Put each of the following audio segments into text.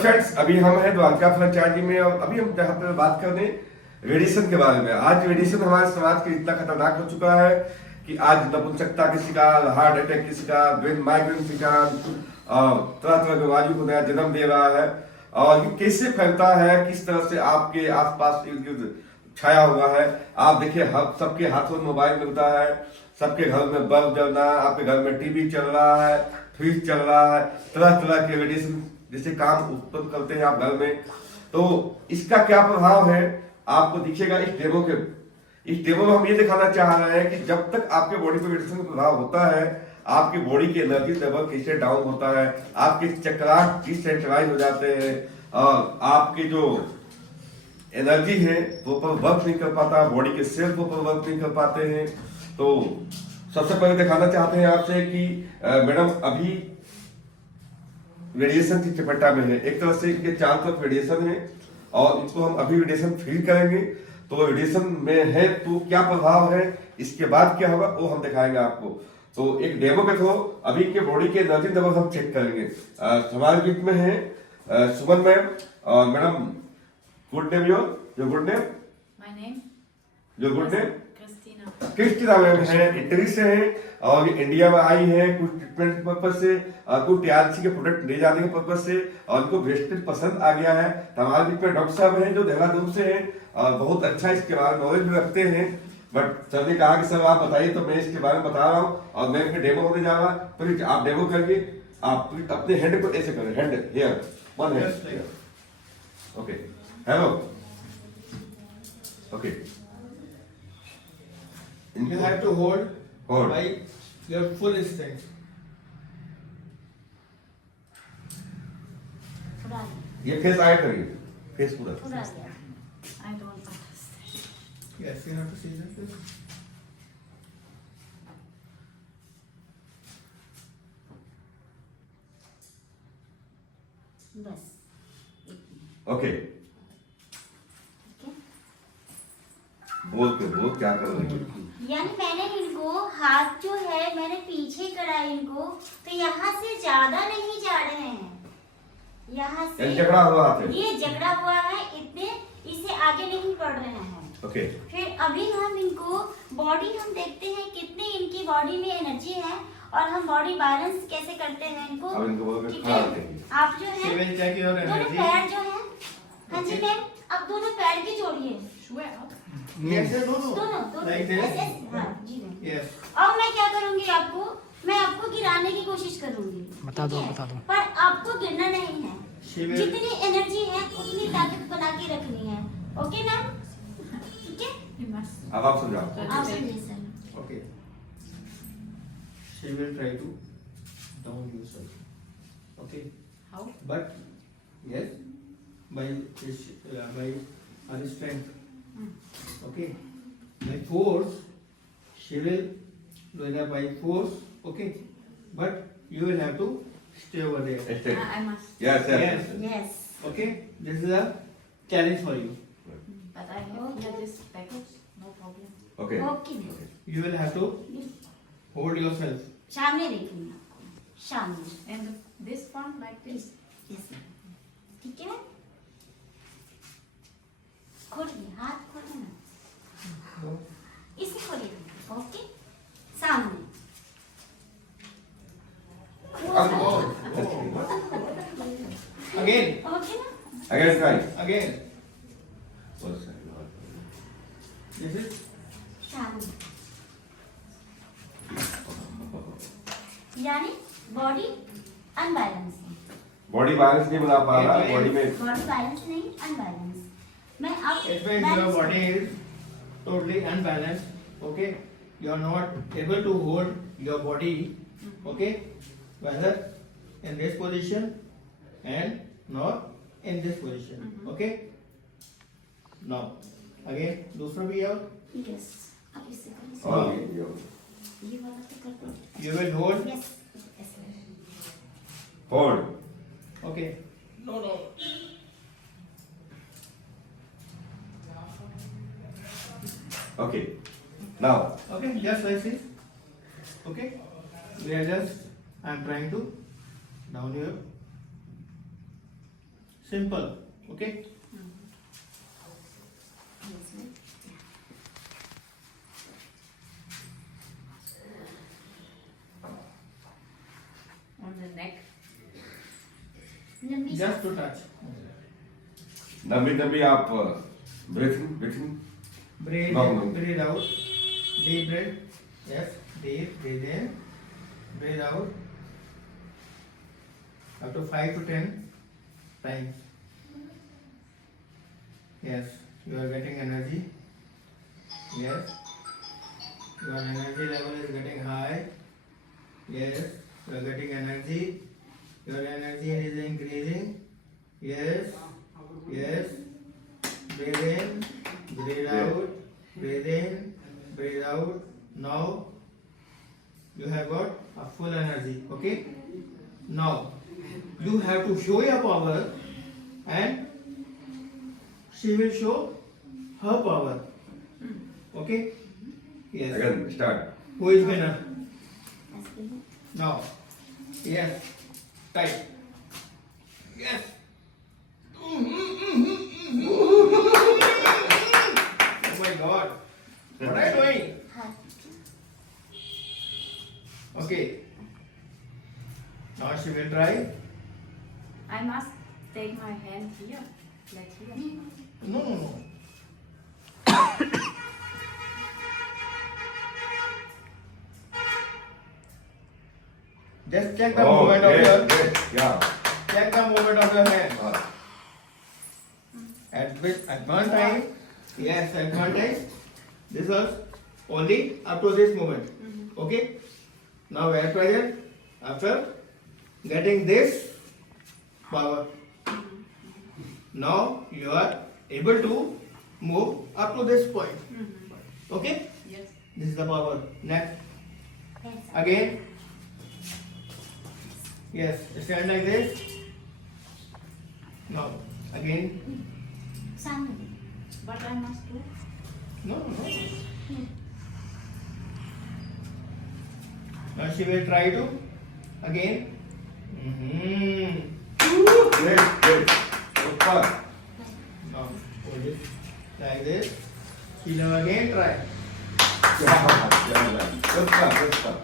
फ्रेंड्स, अभी हम हैं द्वारका फ्रेंचाइजी में और अभी हम जहाँ पे बात करने रेडिएशन के बारे में। आज रेडिएशन हमारे समाज के इतना खतरनाक हो चुका है कि आज नपुंसकता के शिकार, हार्ट अटैक के शिकार, ब्रेन माइग्रेन शिकार, तरह तरह के बीमारी को नया जन्म दे रहा है। और ये कैसे फैलता है, किस तरह से आपके आसपास इर्द गिर्द छाया हुआ है। आप देखिए, सबके हाथों में मोबाइल मिलता है, सबके घर में बल्ब जलना, आपके घर में टीवी चल रहा है, फ्रिज चल रहा है, तरह तरह के रेडिएशन जैसे काम उत्पन्न करते हैं आप घर में। तो इसका क्या प्रभाव है आपको दिखेगा इस डेमो में हम ये दिखाना चाह रहे हैं कि जब तक आपके बॉडी पे रेडिएशन का प्रभाव होता है, आपकी बॉडी की एनर्जी लेवल कैसे डाउन होता है, आपके चक्रास डिसेंट्रलाइज हो जाते हैं और आपकी जो एनर्जी है वो पर वर्क नहीं कर पाता, बॉडी के सेल वो पर वर्क नहीं कर पाते हैं। तो सबसे पहले दिखाना चाहते हैं आपसे कि मैडम अभी रेडिएशन की चपेटा में है। एक तरह से इनके चारों तरफ रेडिएशन है और इनको हम अभी रेडिएशन फील करेंगे। तो रेडिएशन में है तो क्या प्रभाव है, इसके बाद क्या होगा वो हम दिखाएंगे आपको। तो एक डेमो के थ्रू अभी इनके बॉडी के एनर्जी लेवल हम चेक करेंगे। हमारे बीच में है सुमन मैम और madam. Good name your good name? My name your good name? Christina ma'am है, इटली से है और ये इंडिया में आई है कुछ ट्रीटमेंट पर्पज से, कुछ टीआरसी के प्रोडक्ट ले जाने के पर्पज से, और उनको वेस्टेज पसंद आ गया है। तो हमारे बीच में डॉक्टर साहब हैं जो देहरादून से हैं और बहुत अच्छा इसके बारे में नॉलेज भी रखते हैं। बट सर ने कहा कि सर आप बताइए, तो मैं इसके बारे में बता रहा हूँ और मैं इसमें डेमो होने जा रहा। प्लीज आप डेमो करिए। आप अपने हैंड को ऐसे करें, hand here, one hand, okay, hello, okay. You have to hold by your full strength. ये फेस आए करिए, फेस पूरा। I don't understand. Yes, you have to see this. बस ओके, बोल क्या कर रही है? यानी मैंने इनको हाथ जो है मैंने पीछे करा इनको, तो यहाँ से ज्यादा नहीं जा रहे हैं, यहाँ से जकड़ा हुआ हाथ है, ये जकड़ा हुआ है, इतने इसे आगे नहीं बढ़ रहे हैं। ओके। फिर अभी हम इनको बॉडी हम देखते हैं कितनी इनकी बॉडी में एनर्जी है और हम बॉडी बैलेंस कैसे करते हैं इनको। अब इनको बोलोगे ठीक खड़ा है, रखेंगे। आप जो She will है check your दोनों energy. पैर जो है, हाँ जी मैम, अब दोनों पैर की जोड़िए, Yes, yes, no, no. दोनों Like ऐसे, this. हाँ जी मैम। Yes. अब मैं क्या करूंगी, मैं आपको गिराने की कोशिश करूंगी, बता दो, ठीक है? बता दो। पर आपको गिरना नहीं है, She will. जितनी एनर्जी है उतनी ताकत बना के रखनी है। ओके मैम, ठीक है, अब आप समझाओ। आप समझिए sir. Okay. She will try to down yourself. Okay. How? But yes, by her strength. Okay. By force, she will do that by force. Okay. But you will have to stay over there. Stay. I must Yes, yes. Yes, Okay. This is a challenge for you. But I have here this package, no problem. Okay. Okay ma'am. You will have to hold yourself. सामने देखिए, सामने, and this one like this. Yes ma'am, ठीक है। खोलिए, हाथ खोलिए ना, इसे खोलिए, ओके, सामने। Again. ओके ना, Again try. Again. One second. This is सामने, यानी बॉडी अनबैलेंस है, बॉडी बैलेंस नहीं बना पा रहा, बॉडी में बॉडी बैलेंस नहीं, अनबैलेंस। मैं अब it means your body is totally unbalanced. Okay. You are not able to hold your body. Okay. Whether in this position and not in this position. Okay. Now again दूसरा भी है। यस, अब इसे करिए, और ये वाला तो कर दो। You will hold. Yes, yes, hold. Okay. No, no. Okay, now Okay, just like this. Okay. We are just. I am trying to down here. simple. Okay. On the neck. लंबी Just to touch. नबी नबी आप breathing breathing Breathe No, in, no. breathe out. Deep breath. Yes. Deep. Breathe in. Breathe out. Up to 5 to 10 times. Yes. You are getting energy. Yes. Your energy level is getting high. Yes. You are getting energy. Your energy is increasing. Yes. Yes. Breathe in. Breathe out. Breathe in. Breathe out. Now you have got a full energy. Okay. Now you have to show your power, and she will show her power. Okay. Yes. Again start Who is winner? Now. Yes. Tight. Yes. Oh my God. What are you doing? Okay. Now she will try. I must take my hand here. Like here. No, no, no. Just check the movement of your या check the movement of your hand. At one time, yes, at one time, this was only up to this moment. Okay. Now at present, after getting this power, now you are able to move up to this point. Okay. Yes. This is the power. Next. Again. Yes. Stand like this. Now. Again. सामने But I must do. No, no. Now she will try to again. Great great ऊपर Now hold it like this. She will again try. ऊपर ऊपर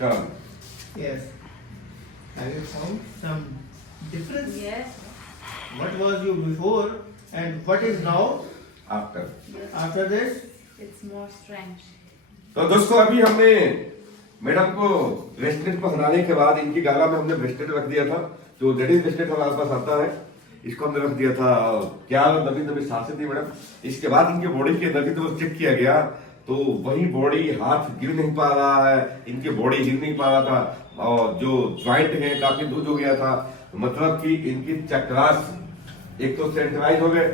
turn Yes. Have you found some difference? Yes. What was you before and what is now after Yes. after this? It's more strange. तो दोस्तों अभी हमने मैडम को ब्रेसलेट को हटाने के बाद इनकी गाला में हमने ब्रेसलेट रख दिया था जो लेडीज ब्रेसलेट हमारे पास आता है इसको हमने रख दिया था क्या नवी नवी सांसें थी मैडम इसके बाद इनके बॉडी के एनर्जी तो चेक किया गया तो वही बॉडी हाथ गिर नहीं पा रहा है इनकी बॉडी हिल नहीं पा रहा था और जो ज्वाइंट है काफी लूज हो गया था मतलब कि इनकी चक्रास एक तो सेंट्रलाइज हो गए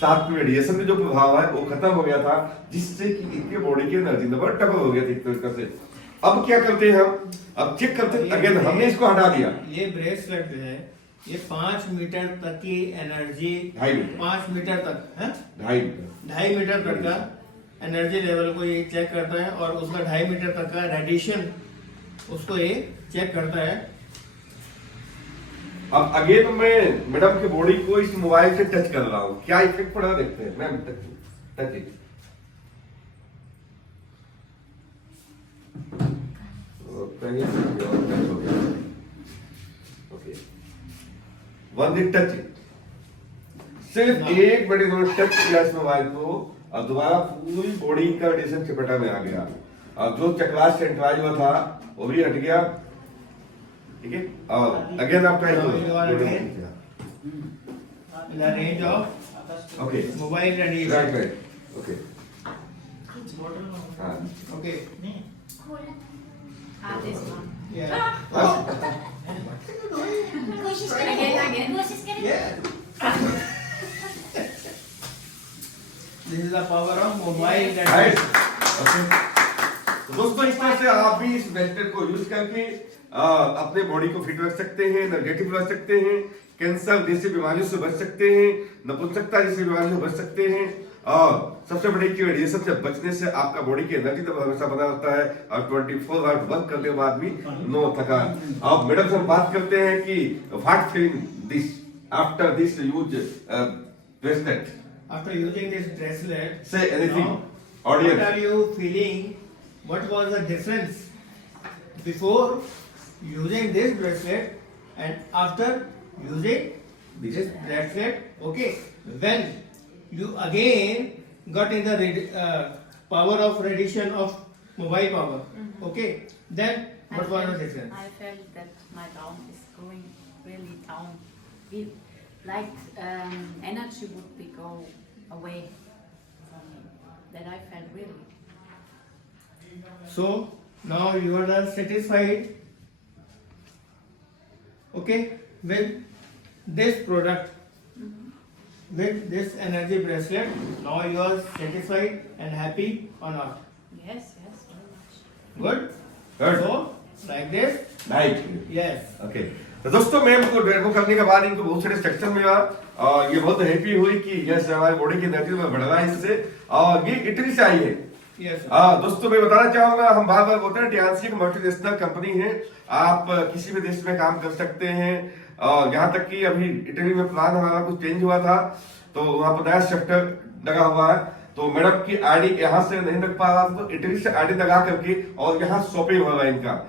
साथ में रेडिएशन का जो प्रभाव है वो खत्म हो गया था जिससे कि इनके बॉडी की एनर्जी लेवल डबल हो गया था एक तरीके से अब क्या करते हैं हम अब चेक करते हैं अगेन हमने इसको हटा दिया ये ब्रेसलेट जो है ये 5 मीटर तक की एनर्जी 2.5 मीटर 5 मीटर तक है 2.5 2.5 मीटर तक का एनर्जी लेवल को ये चेक करता है और उसका 2.5 मीटर तक का रेडिएशन उसको ये चेक करता है। अब अगेन मैं मैडम की बॉडी को इस मोबाइल से टच कर रहा हूँ क्या इफेक्ट पड़ा देखते हैं ma'am touch it okay one दिन टच इट सिर्फ एक बड़े टच किया इस मोबाइल को और दोबारा पूरी बॉडी का रेडिएशन चपेटा में आ गया और जो चक्रास सेंट्राइज हुआ था वो भी हट गया ठीक है और अगेन आप ट्राई करो In the range of okay mobile radiation. Right right okay हाँ Okay. This one. Yeah. कोशिश Again. करें कोशिश करें Yeah. This is the power of mobile right radiation. Okay तो दोस्तों इस तरह से आप भी इस ब्रेसलेट को यूज करके अपने बॉडी को फिट रख सकते हैं एनर्जेटिक रख सकते हैं कैंसर जैसी बीमारियों से बच सकते हैं नपुंसकता जैसी बीमारियों से बच सकते हैं और सबसे बड़ी की रेडिएशन से बचने से आपका बॉडी की एनर्जी तो हमेशा बना रहता है और 24 आवर्स वर्क करने के बाद भी नो थकान अब मैडम से हम बात करते हैं कि what feeling this after this use bracelet? After using this bracelet, Say anything. now, Audience. what are you feeling? What was the difference before using this bracelet and after using this bracelet? Okay, when you again got in the power of radiation of mobile power. Okay, then what was the difference? I felt that my down is going really down. Like energy would be go away from me. That I felt really. So now you are satisfied, okay, with this product, with this energy bracelet. Now you are satisfied and happy or not? Yes, yes, very much. Good. Good. So like this, Right. yes. Okay तो दोस्तों मैं इनको डेमो करने के बाद इनको बहुत सारे सेक्शन में और ये बहुत हैप्पी हुई कि यस हमारी बॉडी की एनर्जी में बढ़ रहा है इससे और ये इटली से आई है। Yes. दोस्तों मैं बताना चाहूंगा हम बार बार बोलते हैं टियानसी एक मल्टीनेशनल कंपनी है। आप किसी भी देश में काम कर सकते हैं और यहाँ तक कि अभी इटली में प्लान हमारा कुछ चेंज हुआ था तो वहाँ पर नया सेक्टर लगा हुआ है तो मैडम की आईडी यहाँ से नहीं रख पा रहा तो इटली से आईडी लगा करके और यहाँ शॉपिंग होगा इनका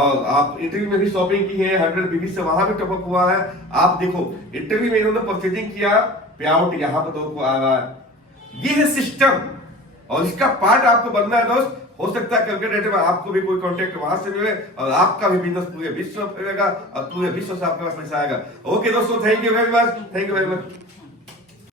और आप इटली में भी शॉपिंग की है 100 बीबी से वहां भी टॉपअप हुआ है। आप देखो इटली में इन्होंने परचेजिंग किया पे आउट यहाँ पर 2 को आ रहा है। ये है सिस्टम और इसका पार्ट आपको बनना है दोस्त। हो सकता है कल के डेट में आपको भी कोई कॉन्टेक्ट वहां से मिले और आपका भी बिजनेस पूरे विश्व में फैलेगा और पूरे विश्व से आपके पास पैसा आएगा। ओके दोस्तों, थैंक यू वेरी मच।